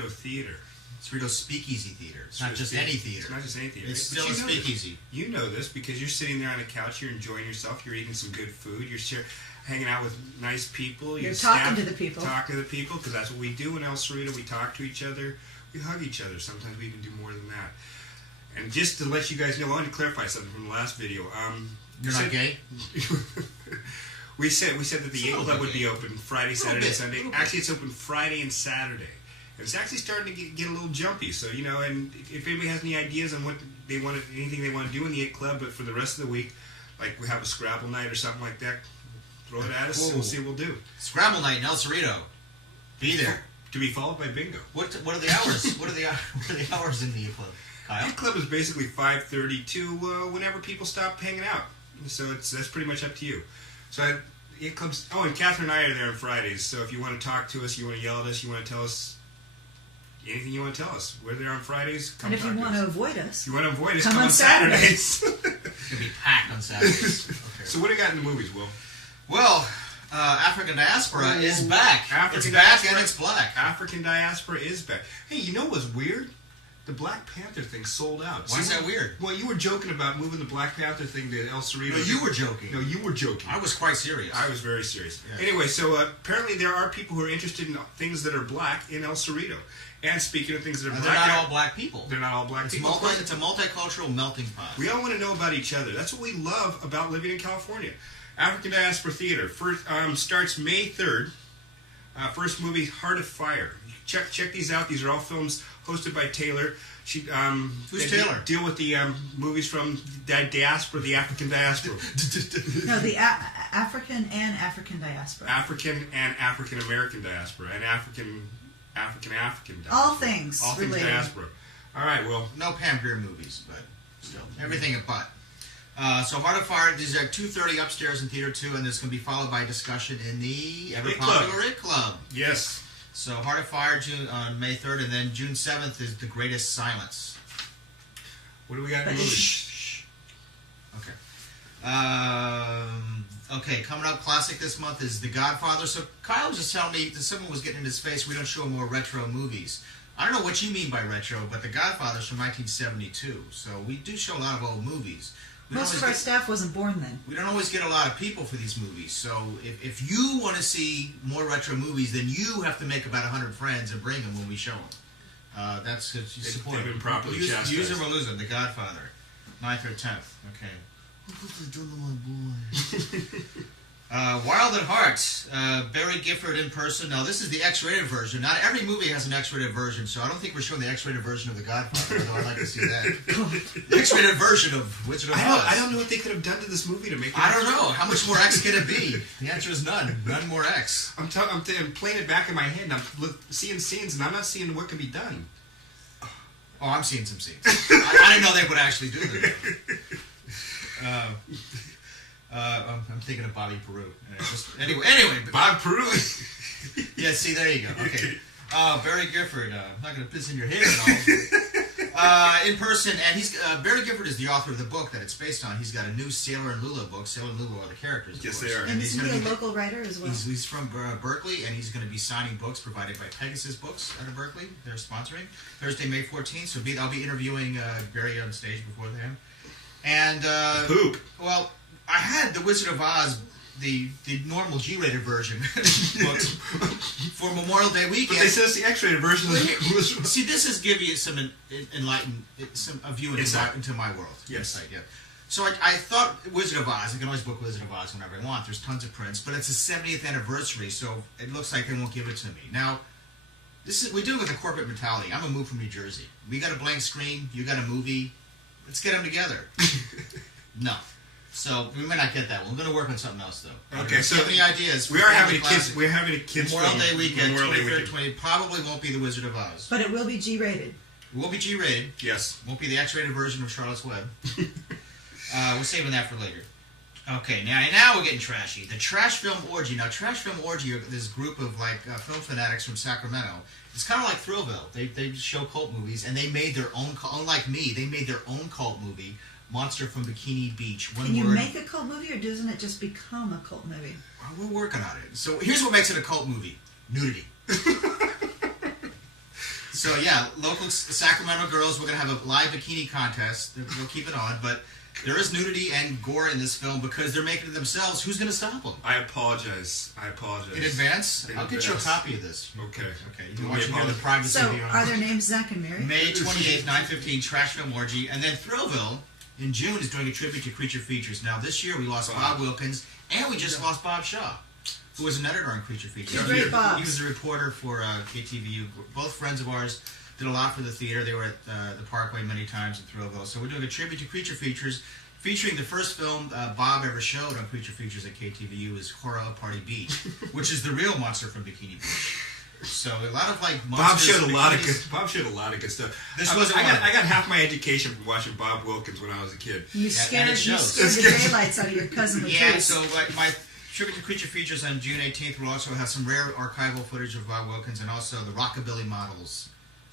Cerrito Theater. Cerrito Speakeasy Theater. It's not just any theater. It's not just any theater. It's still a speakeasy. You know this because you're sitting there on the couch, you're enjoying yourself, you're eating some good food, you're hanging out with nice people. You're talking to the people. Talking to the people, because that's what we do in El Cerrito. We talk to each other. We hug each other. Sometimes we even do more than that. And just to let you guys know, I want to clarify something from the last video. You're not gay? we said that the Yacht Club would be open Friday, Saturday, Sunday. Actually, it's open Friday and Saturday. And it's actually starting to get a little jumpy. So, you know, and if anybody has any ideas on what they want, anything they want to do in the Yacht Club, but for the rest of the week, like we have a Scrabble night or something like that, throw it at us and we'll see what we'll do. Scrabble night in El Cerrito. Be there. To be followed by bingo. What are the hours? what are the hours in the Yacht Club? Kyle? Yacht Club is basically 5:30 to whenever people stop hanging out. So that's pretty much up to you. So Yacht Club's... Oh, and Catherine and I are there on Fridays. So if you want to talk to us, you want to yell at us, you want to tell us anything you want to tell us. We're there on Fridays. Come and if you want to avoid us... You want to avoid us, come on Saturdays. It's going to be packed on Saturdays. Okay. So what do you got in the movies, Will? Well... African Diaspora is back. It's back and it's black. African Diaspora is back. Hey, you know what's weird? The Black Panther thing sold out. Why is that weird? Well, you were joking about moving the Black Panther thing to El Cerrito. No, you were joking. No, you were joking. I was quite serious. I was very serious. Yeah. Anyway, so apparently there are people who are interested in things that are black in El Cerrito. And speaking of things that are black... They're not all black people. They're not all black people. It's a multicultural melting pot. We all want to know about each other. That's what we love about living in California. African Diaspora Theater first starts May 3rd. First movie, Heart of Fire. Check these out. These are all films hosted by Taylor. Who's Taylor? Deal with the movies from the diaspora, the African diaspora. No, the African and African diaspora. African and African American diaspora, and African diaspora. All things related. Diaspora. All right, well, no Pam Grier movies, but still everything apart. So Heart of Fire, these are 2:30 upstairs in Theater 2, and this is going to be followed by a discussion in the ever-popular It Club. Yes. So Heart of Fire on May 3rd, and then June 7th is The Greatest Silence. What do we got in the movie? Shh. Okay. Okay, coming up classic this month is The Godfather. So Kyle was just telling me that someone was getting in his face, we don't show more retro movies. I don't know what you mean by retro, but The Godfather's from 1972. So we do show a lot of old movies. Most of our staff wasn't born then. We don't always get a lot of people for these movies. So if you want to see more retro movies, then you have to make about 100 friends and bring them when we show them. That's good. Support. They've been properly chastised. Use them or lose them. The Godfather. 9th or 10th. Okay. Wild at Heart, Barry Gifford in person. Now, this is the X-rated version. Not every movie has an X-rated version, so I don't think we're showing the X-rated version of The Godfather, although I'd like to see that. The X-rated version of Wizard of Oz. I don't know what they could have done to this movie to make it... I don't know. How much more X can it be? The answer is none. None more X. I'm playing it back in my head, and I'm seeing scenes, and I'm not seeing what can be done. Oh, I'm seeing some scenes. I didn't know they would actually do that. I'm thinking of Bobby Peru. Anyway. Bob Peru. Yeah, see, there you go. Okay. Barry Gifford. I'm not going to piss in your hair and all. In person, and Barry Gifford is the author of the book that it's based on. He's got a new Sailor and Lula book. Sailor and Lula are the characters. Yes, they are. And he's going to be a local writer as well. He's from Berkeley, and he's going to be signing books provided by Pegasus Books out of Berkeley. They're sponsoring Thursday, May 14th. So I'll be interviewing Barry on stage before them. And Poop. Well, I had the Wizard of Oz, the normal G-rated version books for Memorial Day weekend. But they said it's the X-rated version. See, this is giving you some a view into my world. Yes. Insight, yeah. So I thought Wizard of Oz. I can always book Wizard of Oz whenever I want. There's tons of prints, but it's the 70th anniversary, so it looks like they won't give it to me. Now, we do it with a corporate mentality. I'm a move from New Jersey. We got a blank screen. You got a movie. Let's get them together. No. So we may not get that one. We're going to work on something else, though. Okay. So any ideas? We are having a kids. We're having a kids. Memorial Day weekend. 23rd, 20th. Probably won't be the Wizard of Oz. But it will be G-rated. It will be G-rated. Yes. Won't be the X-rated version of Charlotte's Web. We're saving that for later. Okay. Now we're getting trashy. The Trash Film Orgy. Now, Trash Film Orgy are this group of film fanatics from Sacramento. It's kind of like Thrillville. They show cult movies, and they made their own. Unlike me, they made their own cult movie. Monster from Bikini Beach. Can you make a cult movie, or doesn't it just become a cult movie? Well, we're working on it. So here's what makes it a cult movie: nudity. So yeah, local Sacramento girls, we're gonna have a live bikini contest. We'll keep it on, but there is nudity and gore in this film because they're making it themselves. Who's gonna stop them? I apologize. In advance? I'll get you a copy of this. Okay. You can watch it in the privacy of your own. Are their names Zach and Mary? May 28th, 9:15, Trash Film Orgy, and then Thrillville in June is doing a tribute to Creature Features. Now this year we lost Bob Wilkins, and we just lost Bob Shaw, who was an editor on Creature Features. Great Bob. He was a reporter for KTVU. Both friends of ours, did a lot for the theater. They were at the Parkway many times in Thrillville. So we're doing a tribute to Creature Features, featuring the first film Bob ever showed on Creature Features at KTVU is Horror Party Beach, which is the real monster from Bikini Beach. So a lot of monsters. Bob showed a lot of good stuff. I got half my education from watching Bob Wilkins when I was a kid. You scared the daylights out of your cousin Latrice. Yeah, so my tribute to Creature Features on June 18th will also have some rare archival footage of Bob Wilkins and also the Rockabilly Models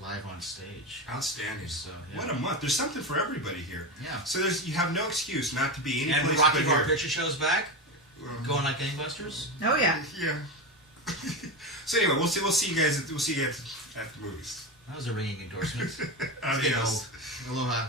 live on stage. Outstanding. So, yeah. What a month. There's something for everybody here. Yeah. So you have no excuse not to be any and place the Rocky but Horror here. Picture Show's back. Going like gangbusters. Oh yeah. Yeah. So anyway, we'll see you guys at the movies. That was a ringing endorsement. Adios. Aloha.